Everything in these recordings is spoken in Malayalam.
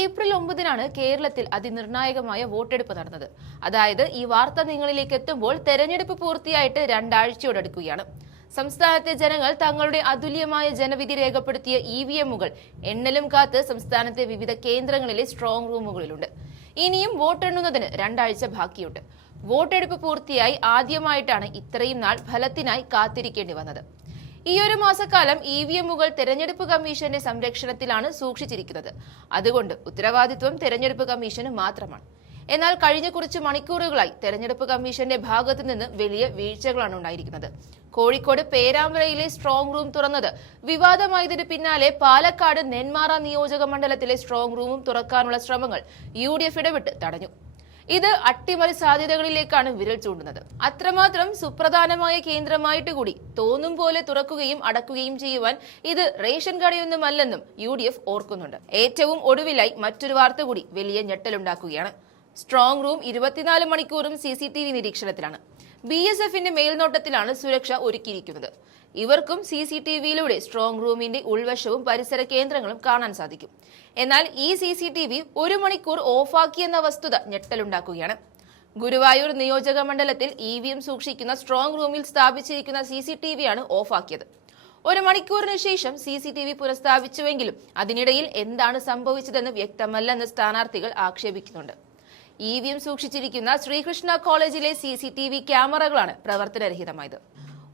ഏപ്രിൽ 9-നാണ് കേരളത്തിൽ അതിനിർണായകമായ വോട്ടെടുപ്പ് നടന്നത്. അതായത് ഈ വാർത്ത നിങ്ങളിലേക്ക് എത്തുമ്പോൾ തെരഞ്ഞെടുപ്പ് പൂർത്തിയായിട്ട് 2 ആഴ്ചയോടടുക്കുകയാണ്. സംസ്ഥാനത്തെ ജനങ്ങൾ തങ്ങളുടെ അതുല്യമായ ജനവിധി രേഖപ്പെടുത്തിയ ഇവിഎമ്മുകൾ എണ്ണലും കാത്ത് സംസ്ഥാനത്തെ വിവിധ കേന്ദ്രങ്ങളിലെ സ്ട്രോങ് റൂമുകളിലുണ്ട്. ഇനിയും വോട്ടെണ്ണുന്നതിന് 2 ആഴ്ച ബാക്കിയുണ്ട്. വോട്ടെടുപ്പ് പൂർത്തിയായി ആദ്യമായിട്ടാണ് ഇത്രയും നാൾ ഫലത്തിനായി കാത്തിരിക്കേണ്ടി വന്നത്. ഈ ഒരു മാസക്കാലം ഇവിഎമ്മുകൾ തെരഞ്ഞെടുപ്പ് കമ്മീഷന്റെ സംരക്ഷണത്തിലാണ് സൂക്ഷിച്ചിരിക്കുന്നത്. അതുകൊണ്ട് ഉത്തരവാദിത്വം തെരഞ്ഞെടുപ്പ് കമ്മീഷന് മാത്രമാണ്. എന്നാൽ കഴിഞ്ഞ കുറച്ച് മണിക്കൂറുകളായി തെരഞ്ഞെടുപ്പ് കമ്മീഷന്റെ ഭാഗത്തു നിന്ന് വലിയ വീഴ്ചകളാണ് ഉണ്ടായിരിക്കുന്നത്. കോഴിക്കോട് പേരാമ്പ്രയിലെ സ്ട്രോങ് റൂം തുറന്നത് വിവാദമായതിന് പിന്നാലെ പാലക്കാട് നെന്മാറ നിയോജക മണ്ഡലത്തിലെ സ്ട്രോങ് റൂമും തുറക്കാനുള്ള ശ്രമങ്ങൾ UDF ഇടപെട്ട് തടഞ്ഞു. ഇത് അട്ടിമറി സാധ്യതകളിലേക്കാണ് വിരൽ ചൂണ്ടുന്നത്. അത്രമാത്രം സുപ്രധാനമായ കേന്ദ്രമായിട്ട് കൂടി തോന്നും പോലെ തുറക്കുകയും അടക്കുകയും ചെയ്യുവാൻ ഇത് റേഷൻ കടയൊന്നുമല്ലെന്നും UDF ഓർക്കുന്നുണ്ട്. ഏറ്റവും ഒടുവിലായി മറ്റൊരു വാർത്ത കൂടി വലിയ ഞെട്ടലുണ്ടാക്കുകയാണ്. സ്ട്രോങ് റൂം 24 മണിക്കൂറും CCTV നിരീക്ഷണത്തിലാണ്. BSFന്റെ മേൽനോട്ടത്തിലാണ് സുരക്ഷ ഒരുക്കിയിരിക്കുന്നത്. ഇവർക്കും CCTVയിലൂടെ സ്ട്രോങ് റൂമിന്റെ ഉൾവശവും പരിസര കേന്ദ്രങ്ങളും കാണാൻ സാധിക്കും. എന്നാൽ ഈ CCTV 1 മണിക്കൂർ ഓഫാക്കിയെന്ന വസ്തുത ഞെട്ടലുണ്ടാക്കുകയാണ്. ഗുരുവായൂർ നിയോജക മണ്ഡലത്തിൽ EVM സൂക്ഷിക്കുന്ന സ്ട്രോങ് റൂമിൽ സ്ഥാപിച്ചിരിക്കുന്ന CCTVയാണ് ഓഫാക്കിയത്. 1 മണിക്കൂറിന് ശേഷം CCTV പുനഃസ്ഥാപിച്ചുവെങ്കിലും അതിനിടയിൽ എന്താണ് സംഭവിച്ചതെന്ന് വ്യക്തമല്ലെന്ന് സ്ഥാനാർത്ഥികൾ ആക്ഷേപിക്കുന്നുണ്ട്. EVM സൂക്ഷിച്ചിരിക്കുന്ന ശ്രീകൃഷ്ണ കോളേജിലെ CCTV ക്യാമറകളാണ് പ്രവർത്തനരഹിതമായത്.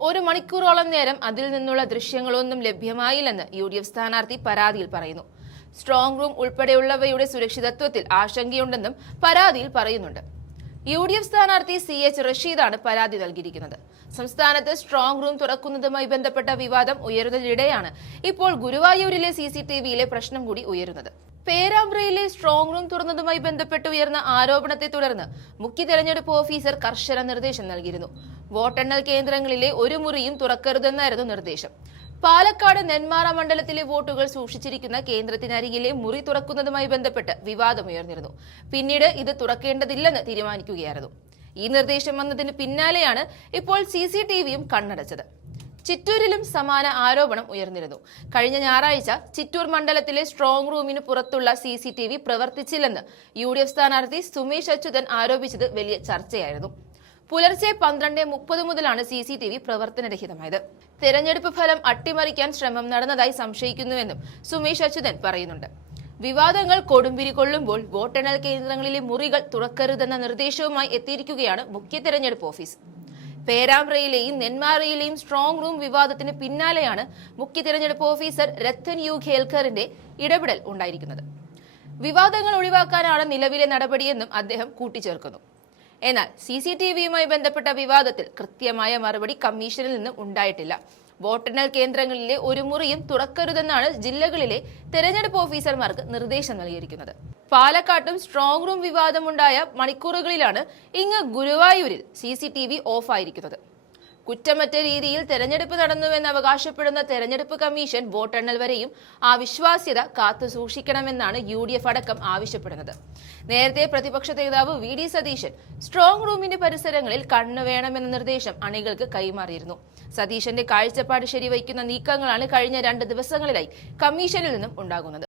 1 മണിക്കൂറോളം നേരം അതിൽ നിന്നുള്ള ദൃശ്യങ്ങളൊന്നും ലഭ്യമായില്ലെന്ന് UDF സ്ഥാനാർത്ഥി പരാതിയിൽ പറയുന്നു. സ്ട്രോങ് റൂം ഉൾപ്പെടെയുള്ളവയുടെ സുരക്ഷിതത്വത്തിൽ ആശങ്കയുണ്ടെന്നും പരാതിയിൽ പറയുന്നുണ്ട്. UDF സ്ഥാനാർത്ഥി CH റഷീദാണ് പരാതി നൽകിയിരിക്കുന്നത്. സംസ്ഥാനത്ത് സ്ട്രോങ് റൂം തുറക്കുന്നതുമായി ബന്ധപ്പെട്ട വിവാദം ഉയരുന്നതിനിടെയാണ് ഇപ്പോൾ ഗുരുവായൂരിലെ CCTVയിലെ പ്രശ്നം കൂടി ഉയരുന്നത്. പേരാമ്പ്രയിലെ സ്ട്രോങ് റൂം തുറന്നതുമായി ബന്ധപ്പെട്ട് ഉയർന്ന ആരോപണത്തെ തുടർന്ന് മുഖ്യ തെരഞ്ഞെടുപ്പ് ഓഫീസർ കർശന നിർദ്ദേശം നൽകിയിരുന്നു. വോട്ടെണ്ണൽ കേന്ദ്രങ്ങളിലെ ഒരു മുറിയും തുറക്കരുതെന്നായിരുന്നു നിർദ്ദേശം. പാലക്കാട് നെന്മാറ മണ്ഡലത്തിലെ വോട്ടുകൾ സൂക്ഷിച്ചിരിക്കുന്ന കേന്ദ്രത്തിനരികിലെ മുറി തുറക്കുന്നതുമായി ബന്ധപ്പെട്ട് വിവാദമുയർന്നിരുന്നു. പിന്നീട് ഇത് തുറക്കേണ്ടതില്ലെന്ന് തീരുമാനിക്കുകയായിരുന്നു. ഈ നിർദ്ദേശം വന്നതിന് പിന്നാലെയാണ് ഇപ്പോൾ CCTVയും കണ്ണടച്ചത്. ചിറ്റൂരിലും സമാന ആരോപണം ഉയർന്നിരുന്നു. കഴിഞ്ഞ ഞായറാഴ്ച ചിറ്റൂർ മണ്ഡലത്തിലെ സ്ട്രോങ് റൂമിന് പുറത്തുള്ള CCTV പ്രവർത്തിച്ചില്ലെന്ന് UDF സ്ഥാനാർത്ഥി സുമേഷ് അച്യുതൻ ആരോപിച്ചത് വലിയ ചർച്ചയായിരുന്നു. പുലർച്ചെ 12:30 മുതലാണ് CCTV പ്രവർത്തനരഹിതമായത്. തെരഞ്ഞെടുപ്പ് ഫലം അട്ടിമറിക്കാൻ ശ്രമം നടന്നതായി സംശയിക്കുന്നുവെന്നും സുമേഷ് അച്യുതൻ പറയുന്നുണ്ട്. വിവാദങ്ങൾ കൊടുമ്പിരി കൊള്ളുമ്പോൾ വോട്ടെണ്ണൽ കേന്ദ്രങ്ങളിലെ മുറികൾ തുറക്കരുതെന്ന നിർദ്ദേശവുമായി എത്തിയിരിക്കുകയാണ് മുഖ്യ തെരഞ്ഞെടുപ്പ് ഓഫീസ്. പേരാമ്പ്രയിലെയും നെന്മാറയിലെയും സ്ട്രോങ് റൂം വിവാദത്തിന് പിന്നാലെയാണ് മുഖ്യ തെരഞ്ഞെടുപ്പ് ഓഫീസർ രത്തൻ യു ഖേൽക്കറിന്റെ ഇടപെടൽ ഉണ്ടായിരിക്കുന്നത്. വിവാദങ്ങൾ ഒഴിവാക്കാനാണ് നിലവിലെ നടപടിയെന്നും അദ്ദേഹം കൂട്ടിച്ചേർക്കുന്നു. എന്നാൽ CCTVയുമായി ബന്ധപ്പെട്ട വിവാദത്തിൽ കൃത്യമായ മറുപടി കമ്മീഷനിൽ നിന്ന് ഉണ്ടായിട്ടില്ല. വോട്ടെണ്ണൽ കേന്ദ്രങ്ങളിലെ ഒരു മുറിയും തുറക്കരുതെന്നാണ് ജില്ലകളിലെ തെരഞ്ഞെടുപ്പ് ഓഫീസർമാർക്ക് നിർദ്ദേശം നൽകിയിരിക്കുന്നത്. പാലക്കാട്ടും സ്ട്രോങ് റൂം വിവാദമുണ്ടായ മണിക്കൂറുകളിലാണ് ഇങ്ങ് ഗുരുവായൂരിൽ CCTV ഓഫായിരിക്കുന്നത്. കുറ്റമറ്റ രീതിയിൽ തെരഞ്ഞെടുപ്പ് നടന്നുവെന്ന് അവകാശപ്പെടുന്ന തെരഞ്ഞെടുപ്പ് കമ്മീഷൻ വോട്ടെണ്ണൽ വരെയും ആ വിശ്വാസ്യത കാത്തു സൂക്ഷിക്കണമെന്നാണ് UDF അടക്കം ആവശ്യപ്പെടുന്നത്. നേരത്തെ പ്രതിപക്ഷ നേതാവ് VD സതീശൻ സ്ട്രോങ് റൂമിന്റെ പരിസരങ്ങളിൽ കണ്ണു വേണമെന്ന നിർദ്ദേശം അണികൾക്ക് കൈമാറിയിരുന്നു. സതീശന്റെ കാഴ്ചപ്പാട് ശരിവയ്ക്കുന്ന നീക്കങ്ങളാണ് കഴിഞ്ഞ 2 ദിവസങ്ങളിലായി കമ്മീഷനിൽ നിന്നും ഉണ്ടാകുന്നത്.